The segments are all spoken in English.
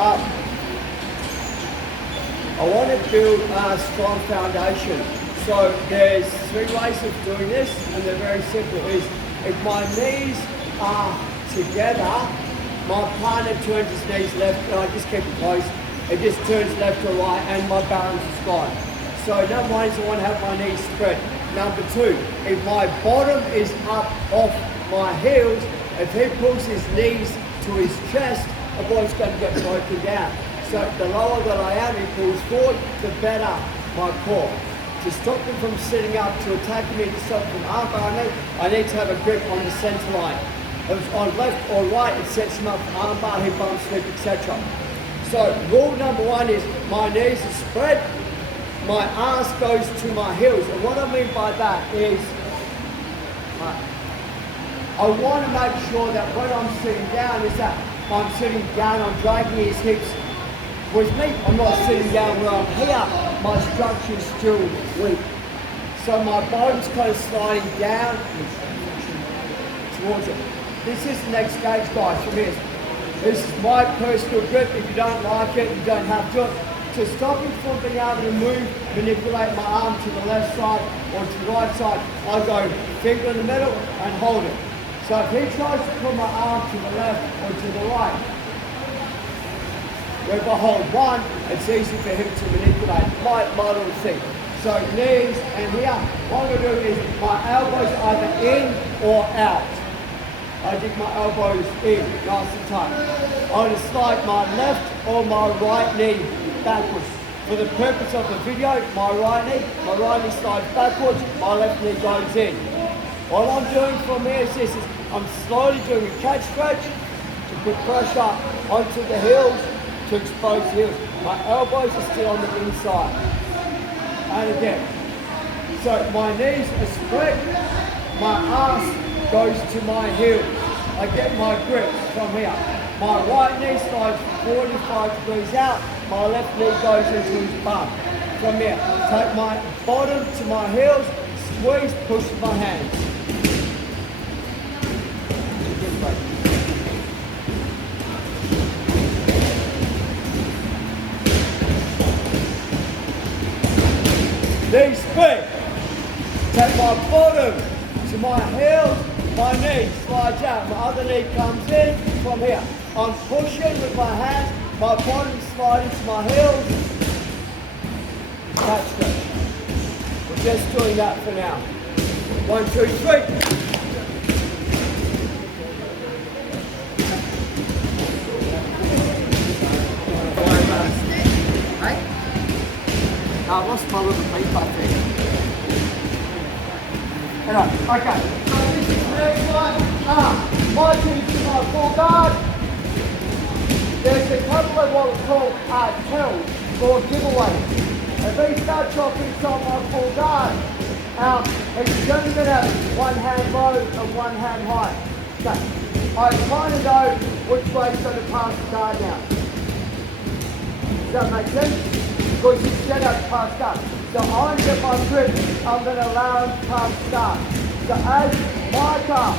I want to build a strong foundation. So there's three ways of doing this, and they're very simple. Is if my knees are together, my partner turns his knees left, and I just keep it close. It just turns left to right, and my balance is gone. So number one is I want to have my knees spread. Number two, if my bottom is up off my heels, if he pulls his knees to his chest, the body's going to get broken down. So the lower that I am, he pulls forward, the better my core. To stop him from sitting up, to attack me, to stop him from armbarring, I need to have a grip on the center line. If it's on left or right, it sets him up for armbar, hip bump, sweep, etc. So rule number one is my knees are spread, my ass goes to my heels. And what I mean by that is, I want to make sure that when I'm sitting down is that I'm sitting down, I'm dragging his hips with me. I'm not sitting down where I'm here. My structure is still weak. So my bottom's kind of sliding down towards it. This is the next stage, guys, from this. This is my personal grip. If you don't like it, you don't have to. To stop me from being able to move, manipulate my arm to the left side or to the right side, I go finger in the middle and hold it. So if he tries to pull my arm to the left or to the right, if I hold one, it's easy for him to manipulate. My little thing. So knees and here, what I'm going to do is my elbows either in or out. I dig my elbows in, nice and tight. I'm going to slide my left or my right knee backwards. For the purpose of the video, my right knee slides backwards, my left knee goes in. What I'm doing from here is this, I'm slowly doing a catch stretch to put pressure onto the heels, to expose the heels. My elbows are still on the inside. And again. So my knees are spread, my ass goes to my heels. I get my grip from here. My right knee slides 45 degrees out, my left knee goes into his bum. From here, take my bottom to my heels, squeeze, push with my hands. Knees spread. Take my bottom to my heels, my knee slides out, my other knee comes in from here. I'm pushing with my hands, my bottom sliding to my heels. Catch stretch. We're just doing that for now. 1, 2, 3. I lost my little feet back there. Anyway, okay. So this is the next one. Marching to my full guard. There's a couple of what we call tells or giveaways. If he starts off inside my full guard, he's only going to have one hand low and one hand high. Okay. I kind of know which way he's going to pass the guard now. Does that make sense? Because he's set up past guard. So I'm going to get my grip, I'm going to allow him to pass guard. So as my car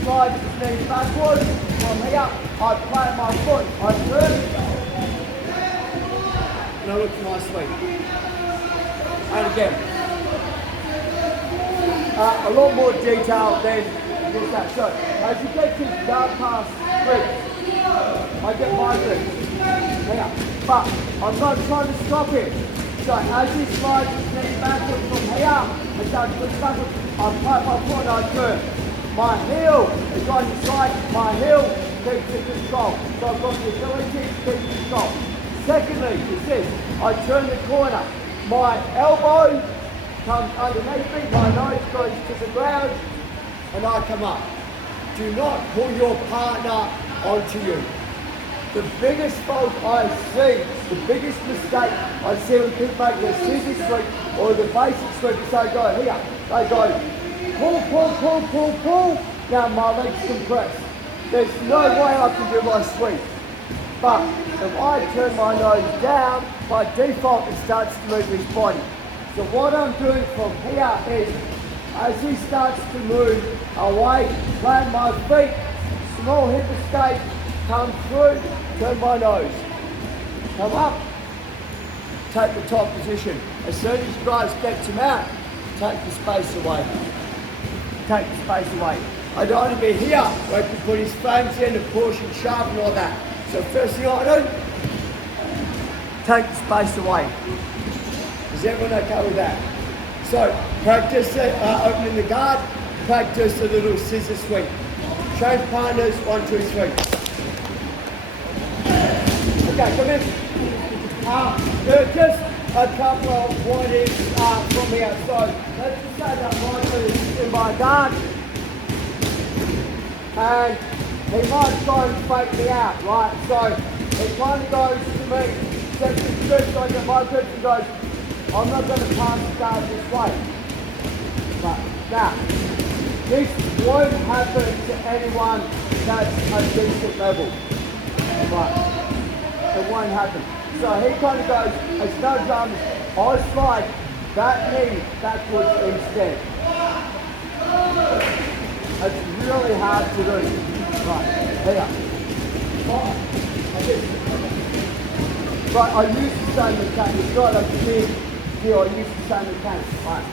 slides his knee backwards, from here, I plant my foot, I turn, and I look to my sweep. And again, a lot more detail than just that. So as you get to guard pass grip, I get my grip. Here. But I'm not trying to stop him. So as he slides his knee backwards from here, and starts to push backwards, I plant my foot and I turn. My heel is on the side, my heel keeps the control. So I've got the ability to keep control. Secondly, is this, I turn the corner. My elbow comes underneath me, my nose goes to the ground, and I come up. Do not pull your partner onto you. The biggest fault I see, the biggest mistake I see when people make the scissor sweep or the basic sweep is they go here, they go pull, pull, pull, pull, pull. Now my legs compress. There's no way I can do my sweep. But if I turn my nose down, by default it starts to move his body. So what I'm doing from here is, as he starts to move away, plant my feet, small hip escape, come through, turn my nose. come up, take the top position. As soon as you guys get to mount, take the space away. Take the space away. I don't want to be here where I can put his frames in and push and shove and all that. So first thing I do, take the space away. Is everyone okay with that? So practice opening the guard, practice a little scissor sweep. Change partners, 1, 2, 3. Okay, come in. There are just a couple of pointers from here. So let's just say that Michael is in my guard. And he might try and fake me out, right? So he kind of goes to me, sets his grips, I get my grips and goes, I'm not going to pass the guard this way. But now, this won't happen to anyone that's a decent level. Right? It won't happen. So he kind of goes, it's no dramas, I slide that knee backwards instead. It's really hard to do. Right, here. Right, I use the same mechanic. It's not a big deal, I use the same mechanic. Right.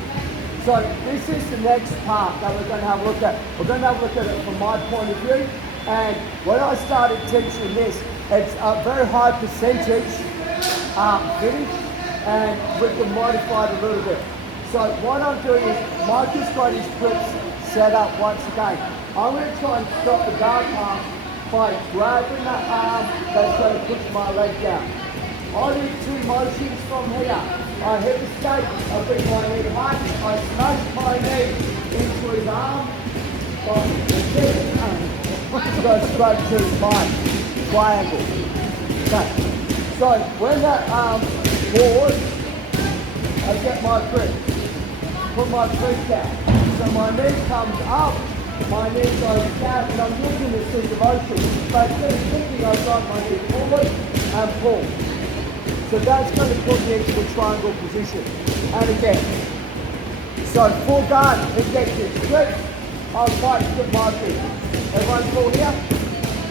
So this is the next part that we're going to have a look at. We're going to have a look at it from my point of view. And when I started teaching this, it's a very high percentage finish, and we can modify it a little bit. So what I'm doing is, Michael's got his grips set up once again. I'm going to try and stop the guard pass by grabbing the arm that's going to push my leg down. I do 2 motions from here. I hit the skate, I bring my knee high, I smash my knee into his arm, go straight to his mind, triangle. Okay. So when that arm forward, I get my grip, put my feet down. So my knee comes up, my knee goes down, and I'm using the sense of motion. But instead of kicking, I drive my knee forward and pull. So that's going to put me into the triangle position. And again. So full guard, executive grip, I'll fight with my feet. Everyone pull here.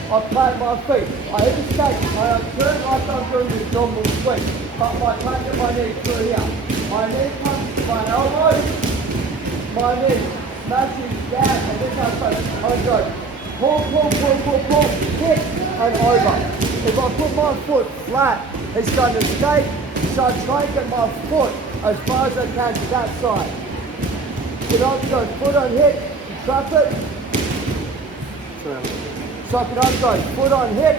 I plant my feet. I hit the skate. I turn like I'm doing the normal swing. But I plant my knee through here. My knee comes to my elbow. My knee smashes down, and this I go pull, hit and over. If I put my foot flat, it's going to escape, so I try and get my foot as far as I can to that side. So I can go foot on hit, trap it. So I can either go foot on hit,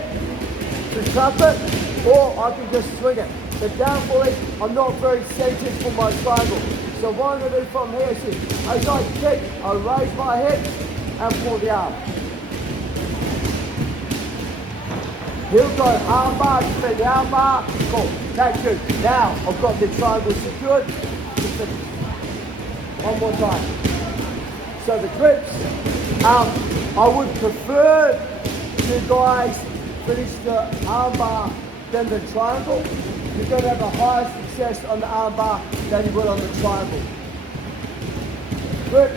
to trap it, or I can just swing it. The downfall is I'm not very centered for my triangle. So what I'm going to do from here is, as I kick, I raise my head and pull the arm. He'll go arm bar, spin the arm bar, cool, that's good. Now I've got the triangle secured. One more time. So the grips, I would prefer you guys finish the arm bar than the triangle. You're going to have a higher success on the arm bar than you would on the triangle. Grip,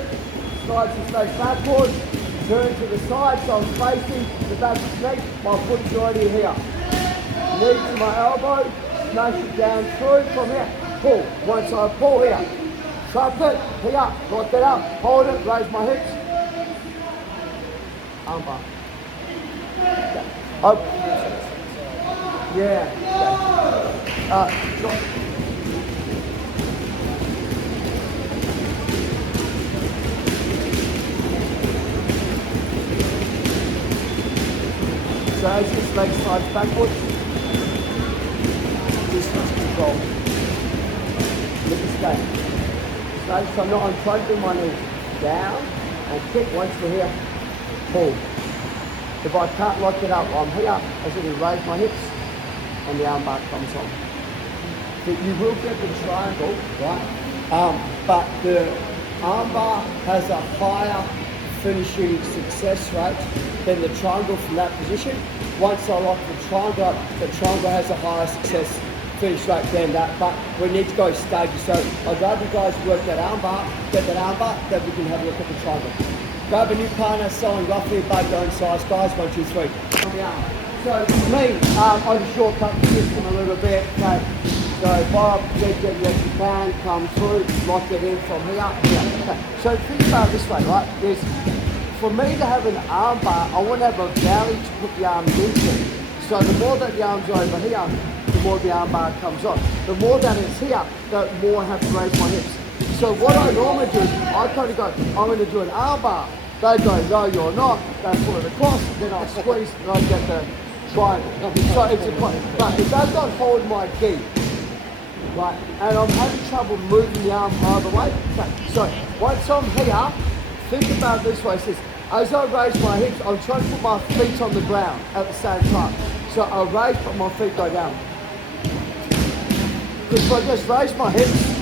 slides the face backwards, turn to the side, so I'm facing the back of the neck, my foot's already here. Knee to my elbow, smash it down through from here, pull. Once I pull here, trap it, here, lock that up, hold it, raise my hips. Arm bar. Okay. Up. Yeah. Okay. So as this leg slides backwards, distance control. Look at skate. So I'm trying to bring my knee down and kick once we're here, pull. If I can't lock it up, I'm here, I should raise my hips and the arm bar comes on. But you will get the triangle, right? But the arm bar has a higher finishing success rate than the triangle from that position. Once I lock the triangle has a higher success finish rate than that, but we need to go stages. So I'd rather you guys work that arm bar, get that arm bar, then we can have a look at the triangle. Grab a new partner, selling roughly about your own size, guys. 1, 2, 3. On the arm. So for me, I just shortcut the system a little bit. Okay. So Bob, get if you can, come through, lock it in from here. Yeah. Okay. So think about it this way, right? For me to have an arm bar, I want to have a valley to put the arms into. So the more that the arms are over here, the more the arm bar comes on. The more that it's here, the more I have to raise my hips. So what I normally do is I kind of go, I'm going to do an arm bar. They go, no, you're not. They pull it across, then I squeeze and I get the triangle. So it's a but it does not hold my gi, right? And I'm having trouble moving the arm either way. Okay. So once I'm here, think about it this way. It says, as I raise my hips, I'm trying to put my feet on the ground at the same time. So I raise, but my feet go down. Because if I just raise my hips,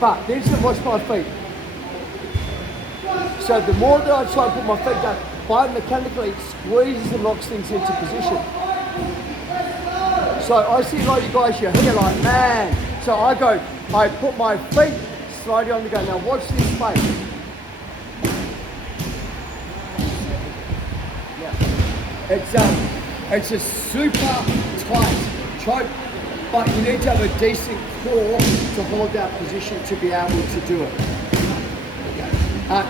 but this is watch my feet. So the more that I try to put my feet down, biomechanically it squeezes and locks things into position. So I see a lot of you guys, you're here like, man. So I put my feet slowly on the ground. Now watch this space. It's a super tight choke, but you need to have a decent core to hold that position to be able to do it.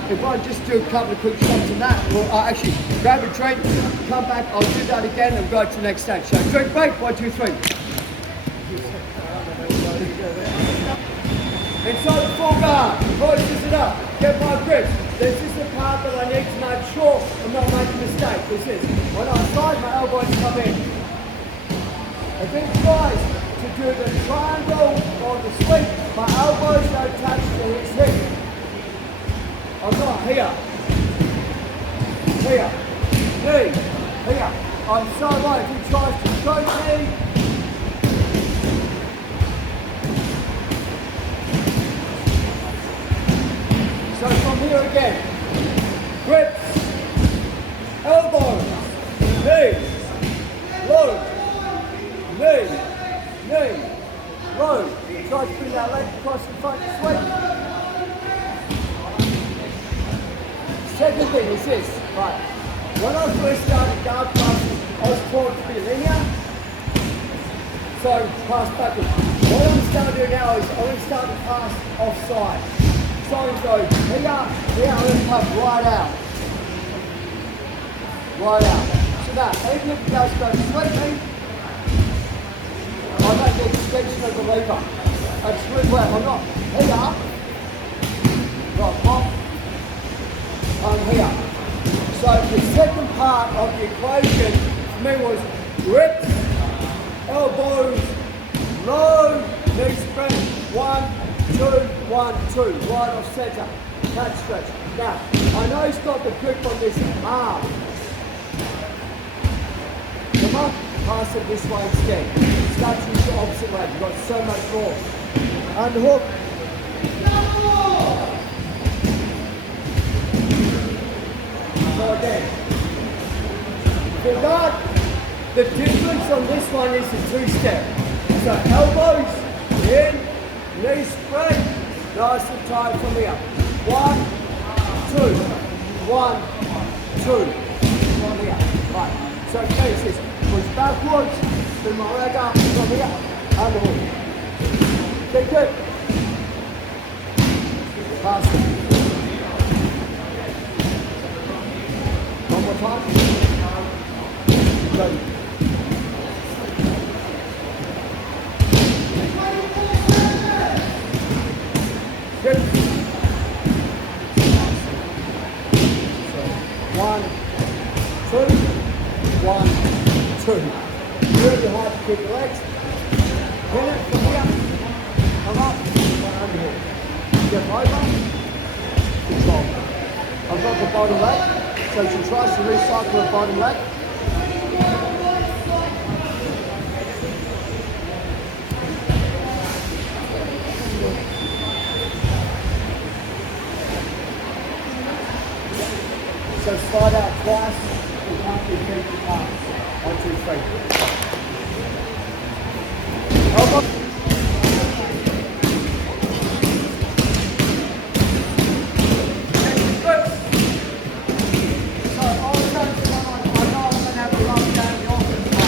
If I just do a couple of quick shots in that, well, actually grab a drink, come back, I'll do that again and go to the next stage. So drink break, 1, 2, 3. Inside the full guard, process it up, get my grips. This is the part that I need to make sure I'm not making a mistake. This is when I slide, my elbows come in. If it tries to do the triangle or the sweep, my elbows don't touch to his hip. I'm not here, knee, here. I'm so low. If he tries to choke me, so from here again, grips, elbows, knee, low, knee, low. Try to bring that leg across the front, sweep. Second thing is this, right, when I first started guard classes, I was taught to be linear, so pass backwards. What I'm starting to do now is I'm going to start to pass offside. So I'm going to go here, I'm going to come right out. So now, even if you guys go sweep me, I make the extension of the lever. That's really well, I'm not here, right, pop. I'm here. So the second part of the equation for me was grips, elbows, low, knee spread, 1, 2, 1, 2, right off center, catch stretch. Now, I know he's got the grip on this arm. Come on, pass it this way instead. Start to use the opposite leg, you've got so much more. Underhook. So again, for that, the difference on this one is the two-step. So elbows in, knee spread, nice and tight from here. 1, 2, 1, 2, from here. Right. So cases, push backwards, bring my leg up from here, underhook. Take it. Pass it. One more time. Ready. Good. So, 1, 2, 1, 2. Really hard to keep the legs. Pin it from here. Come up. Underhook. Get over. Control. I've got the bottom leg. So she tries to recycle her bottom leg. So slide out twice and count your feet to pass. 1, 2, 3. Elbow. So all the time I know I'm going to have a rough down the offense.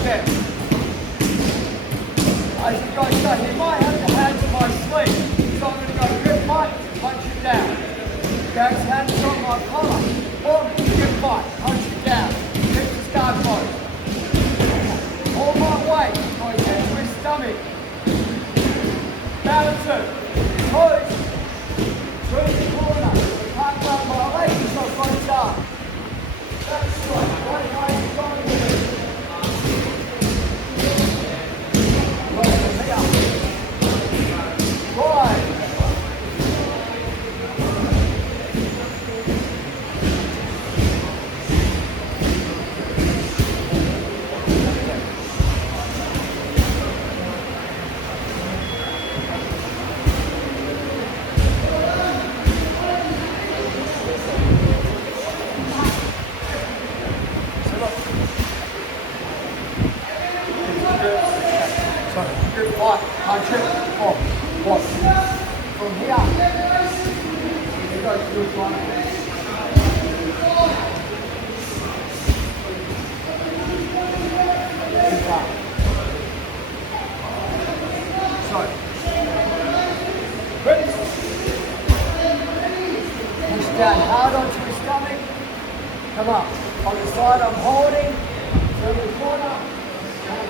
step. As you guys say, he might have the hands in my sleeve, so I'm going to go grip Mike, punch him down. Greg's hands on my collar, or grip Mike, punch him down. Keep his guard closed. All my weight goes into his stomach. Balance it. Push. Turn the corner. Can't grab my legs, it's not front start. That's right. One leg is going with it. Good fight, punch it, off, watch. From here, you go to the front. Good fight. So, grips. Push down hard onto his stomach. Come up. On the side I'm holding, turn the corner.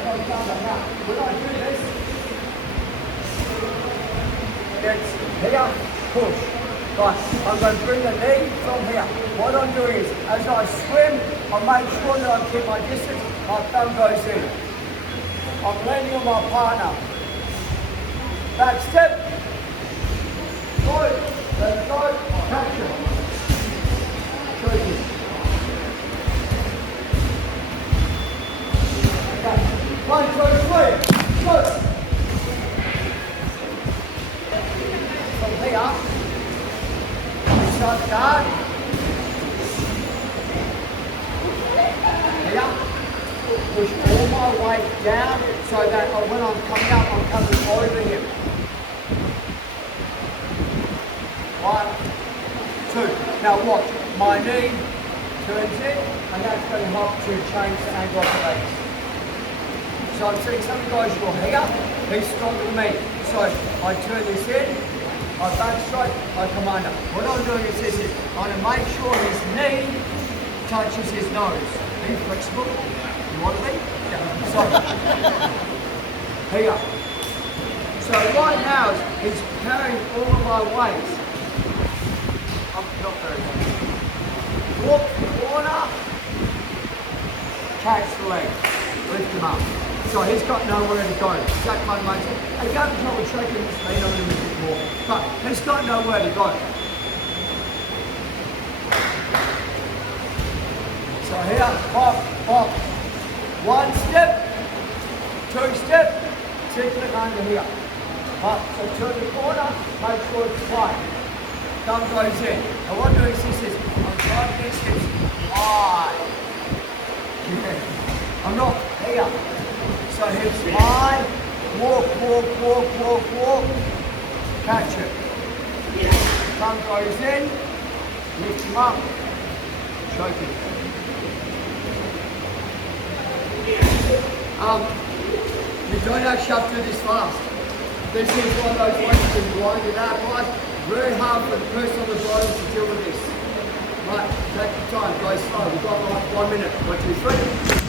Now, when I do this, it's here, push. But I'm going to bring the knee from here. What I'm doing is, as I swim, I make sure that I keep my distance, my thumb goes in. I'm leaning on my partner. Back step. Go. Let's go. Catch it. Choke it. 1, 2, 3, go! From here, shot guard. Here, push all my weight down so that when I'm coming up, I'm coming over him. 1, 2. Now watch, my knee turns in, and that's going to help to change the angle of the legs. So I'm seeing some guys go here, he's stronger than me. So I turn this in, I backstroke, I come under. What I'm doing is this, I'm going to make sure his knee touches his nose. Be flexible. You want to be? Yeah. So, here. So right now, he's carrying all of my weight. I'm not very good. Walk the corner, catch the leg, lift him up. So he's got nowhere to go. That kind of makes it. If you have trouble shaking his feet on him a bit more, but he's got nowhere to go. So here, hop, hop. 1 step, 2 step, tickle it under here. Hop, so turn the corner, make sure it's tight. Thumb goes in. And what I'm doing is this, I'm driving these hips high. Yeah. I'm not here. So hips high, walk, walk, walk, walk, walk, catch it. Thumb goes in, lift him up, choke it. You don't actually have to do this fast. This is one of those ones you can grind it out, right? Very hard for the person on the bottom to deal with this. Right, take your time, go slow. We've got like 1 minute. 1, 2, 3.